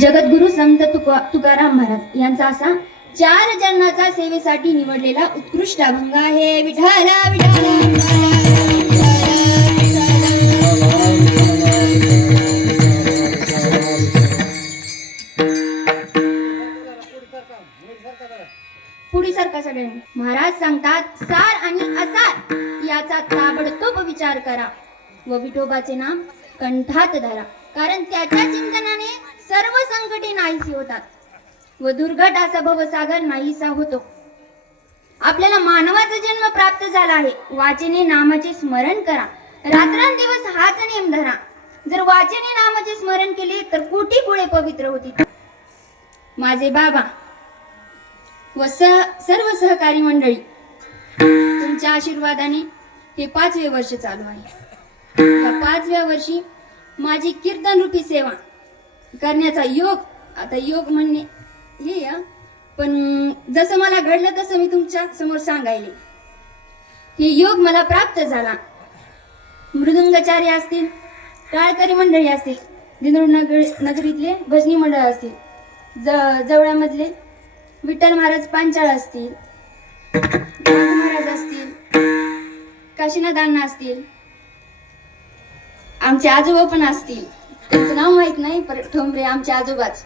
जगद्गुरु संत तुका तुकाराम महाराज यांचा असा चार जन्माचा सेवेसाठी निवडलेला उत्कृष्ट अभंग आहे. विठाला विठाला पुढे सारखा सगळ्यांनी. महाराज सांगतात सार आणि असार याचा ताबडतोब विचार करा. व विठोबाचे नाम कंठात धरा. कारण त्याच्या चिंतनाने सर्व संकटे नाहीशी होतात. व दुर्घट असा भवसागर नाहीसा होतो. आपल्याला मानवाचा जन्म प्राप्त झाला आहे. वाचने नामाचे स्मरण करा. रात्रंदिवस हाच नेम धरा. जर वाचने नामाचे स्मरण केले तर कोटी कुळे पवित्र होती माझे बाबा व सर्व सहकारी मंडळी तुमच्या आशीर्वादाने हे पाचवे वर्ष चालू आहे. या पाचव्या वर्षी माझी कीर्तन रूपी सेवा करण्याचा योग आता योग म्हणणे हे या पण जसं मला घडलं तसं मी तुमच्यासमोर सांगायले. हे योग मला प्राप्त झाला. मृदुंगचार्य असतील टाळकरी मंडळी असतील दिंडोर नगर नगरीतले भजनी मंडळ असतील ज जवळामधले विठ्ठल महाराज पांचाळ असतील महाराज असतील काशीनाथ अण्णा असतील आमचे आजोबा पण असतील. त्याचं नाव माहीत नाही पर ठोंबरे आमचे आजोबाच.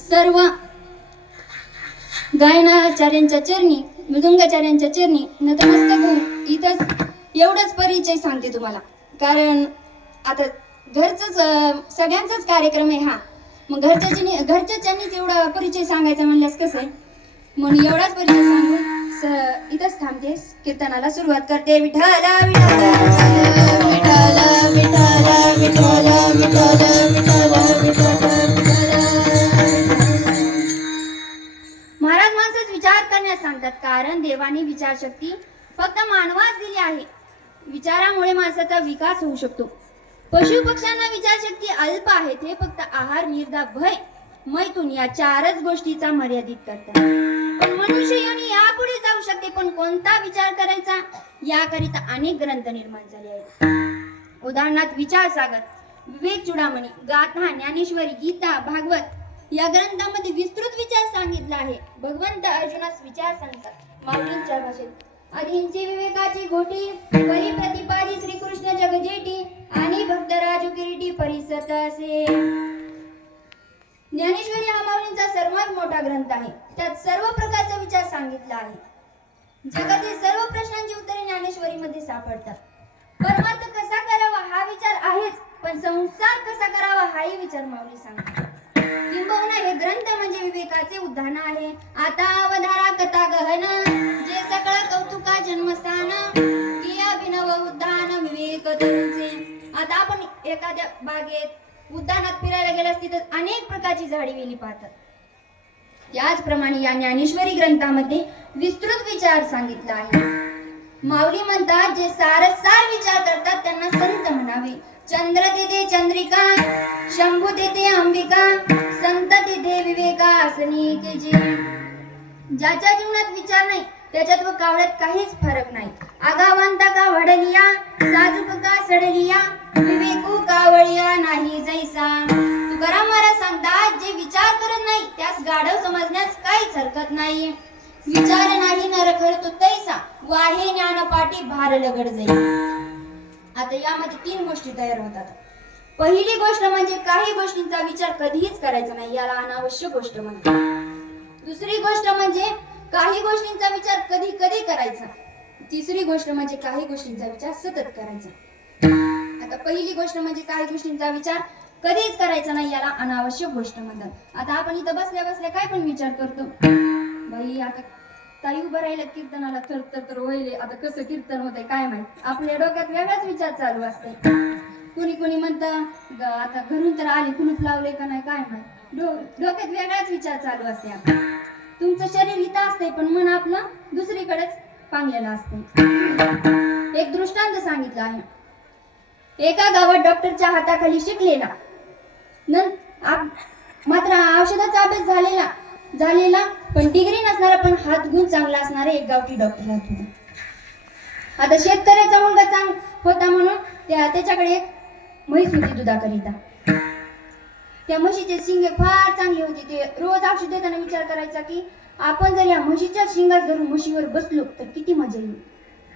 सर्व गायनाचार्यांच्या चरणी मृदुंगाचार्यांच्या चरणी नतमस्तक होऊन इथंच एवढंच परिचय सांगते तुम्हाला. कारण आता घरचंच सगळ्यांचाच कार्यक्रम आहे हा. मग घरच्याच्यानी घरच्याच्यांनीच एवढा परिचय सांगायचा म्हणल्यास कसं आहे? म्हणून एवढाच परिचय सांगून स- इथंच थांबतेस. कीर्तनाला सुरुवात करते. विठाला विठाला विठाला विठाला विठाला विठाला विठाला महाराज माणसाच विचार करण्यास सांगतात. कारण देवाने विचारशक्ती फक्त मानवास दिली आहे. विचारामुळे माणसाचा विकास होऊ शकतो. पशु पक्ष्यांना विचारशक्ती अल्प आहे. ते फक्त आहार निर्धा भय मैथून या चारच गोष्टीचा मर्यादित करतात. पण मनुष्य यापुढे जाऊ शकते. पण कोणता विचार करायचा? याकरिता अनेक ग्रंथ निर्माण झाले आहेत. उदाहरणार्थ विचार सागर विवेक चुडामणी गाथा ज्ञानेश्वरी गीता भागवत या ग्रंथामध्ये विस्तृत विचार सांगितला आहे. भगवंत अर्जुनास विचार सांगतात. माऊलींच्या भाषेत आधींची विवेकाची घोटी मोठा ग्रंथ आहे. त्यात सर्व प्रकारचा विचार सांगितला आहे. जगातील सर्व प्रश्नांची उत्तरे ज्ञानेश्वरीमध्ये सापडतात. परमार्थ कसा करावा हा विचार आहेच पण संसार कसा करावा हाही विचार माऊली सांगतात. किंबहुना हे ग्रंथ म्हणजे विवेकाचे उद्धान आहे. आता अवधारा कथा गहन जे सकळ कौतुका जन्मस्थान किया अभिनव उद्धान विवेक तरुणचे आता आपण एखाद्या बागेत उद्यानात फिरायला गेल्यास तिथं अनेक प्रकारची झाडी वेली पाहतात. त्याचप्रमाणे या ज्ञानेश्वरी ग्रंथामध्ये विस्तृत विचार सांगितला आहे. माऊली म्हणतात जे सारसार विचार करतात त्यांना संत म्हणावे. चंद्र तिथे चंद्रिका शंभू तेथे अंबिका संत तिथे विवेका असनी ज्याच्या जीवनात विचार नाही त्याच्यात व कावळ्यात काहीच फरक नाही. आगावांता का वडलिया साजूक का सडलिया विवेकू कावळिया नाही जैसा. तुकाराम महाराज सांगतात जे विचार करत नाही त्यास गाढव समजण्यास काहीच हरकत नाही. विचार नाही नर करतो तैसा वाहे ज्ञान पाठी भार लगड जाईल आता यामध्ये तीन गोष्टी तयार होतात. पहिली गोष्ट म्हणजे काही गोष्टींचा विचार कधीच करायचा नाही याला अनावश्यक गोष्ट म्हणतात. दुसरी गोष्ट म्हणजे काही गोष्टींचा विचार कधी कधी करायचा. तिसरी गोष्ट म्हणजे काही गोष्टींचा विचार सतत करायचा. आता पहिली गोष्ट म्हणजे काही गोष्टींचा विचार कधीच करायचं नाही याला अनावश्यक गोष्ट म्हणतात. आता आपण इथं बसल्या बसल्या काय पण विचार करतो. बाई आता ताई उभं राहिलं कीर्तनाला तर तर तर होईल. आता कसं कीर्तन होतंय काय माहीत? आपल्या डोक्यात वेगळाच विचार चालू असते कुणी कुणी म्हणतं आता घरून तर आले कुणूप लावले का नाही काय माहीत? डो डोक्यात वेगळाच विचार चालू असते तुमचं शरीर इथं असते पण मन आपलं दुसरीकडेच पांगलेलं असते एक दृष्टांत सांगितलं आहे. एका गावात डॉक्टरच्या हाताखाली शिकलेला नं आप- मात्र औषधाचा अभ्यास झालेला झालेला पण डिग्री नसणारा पण हात गुण चांगला असणारा एक गावठी डॉक्टर होता आता शेतकऱ्याचा मुलगा चांग होता म्हणून त्या त्याच्याकडे एक म्हैस होती दुधाकरिता. त्या म्हशीचे शिंगे फार चांगले होते. ते रोज औषध देताना विचार करायचा की आपण जर या म्हशीच्या शिंगात धरून म्हशीवर बसलो तर किती मजा येईल?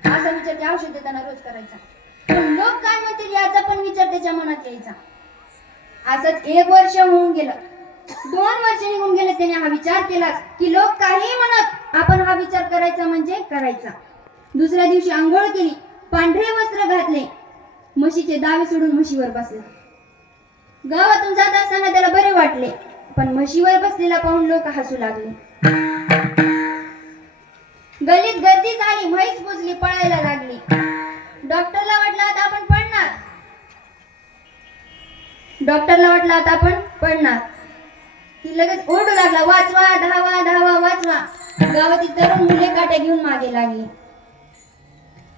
असा विचार ते औषध देताना रोज करायचा. पण लोक काय म्हणतील याचा पण विचार त्याच्या मनात यायचा. असंच एक वर्ष होऊन गेलं. दोन वर्ष निघून गेले त्याने हा विचार केलाच की लोक काही म्हणत आपण हा विचार करायचा म्हणजे करायचा. दुसऱ्या दिवशी आंघोळ केली पांढरे वस्त्र घातले म्हशीचे दावे सोडून म्हशीवर बसला. गावातून जात असताना त्याला बरे वाटले पण म्हशीवर बसलेला पाहून लोक हसू लागले. गलीत गर्दी झाली म्हैस बुजली पळायला लागली. डॉक्टरला वाटलं आता आपण डॉक्टरला वाटलं आता आपण पडणार. ती लगेच ओरडू लागला वाचवा धावा धावा वाचवा. गावातील तरुण मुले काट्या घेऊन मागे लागली.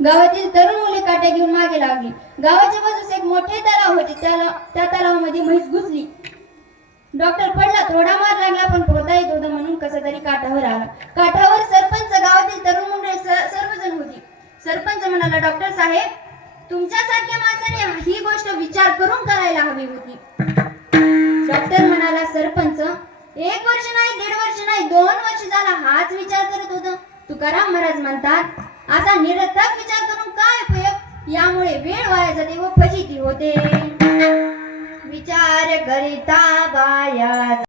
गावातील तरुण मुले काट्या घेऊन मागे लागली. गावाच्या बाजूस एक मोठे तलाव होते. त्याला त्या तलावामध्ये म्हैस घुसली. डॉक्टर पडला थोडा मार लागला पण पोहता येत होता म्हणून कसा तरी काठावर आला. काठावर सरपंच गावातील तरुण मुले सर्वजण होती. सरपंच म्हणाला डॉक्टर साहेब तुमच्यासारख्या माणसाने ही गोष्ट विचार करून करायला हवी होती. डॉक्टर म्हणाला सरपंच एक वर्ष नाही दीड वर्ष नाही दोन वर्ष झाला हाच विचार करत होता. तुकाराम महाराज म्हणतात असा निरर्थक विचार करून काय उपयोग? यामुळे वेळ वाया जाते व फजिती होते. विचार करिता बाया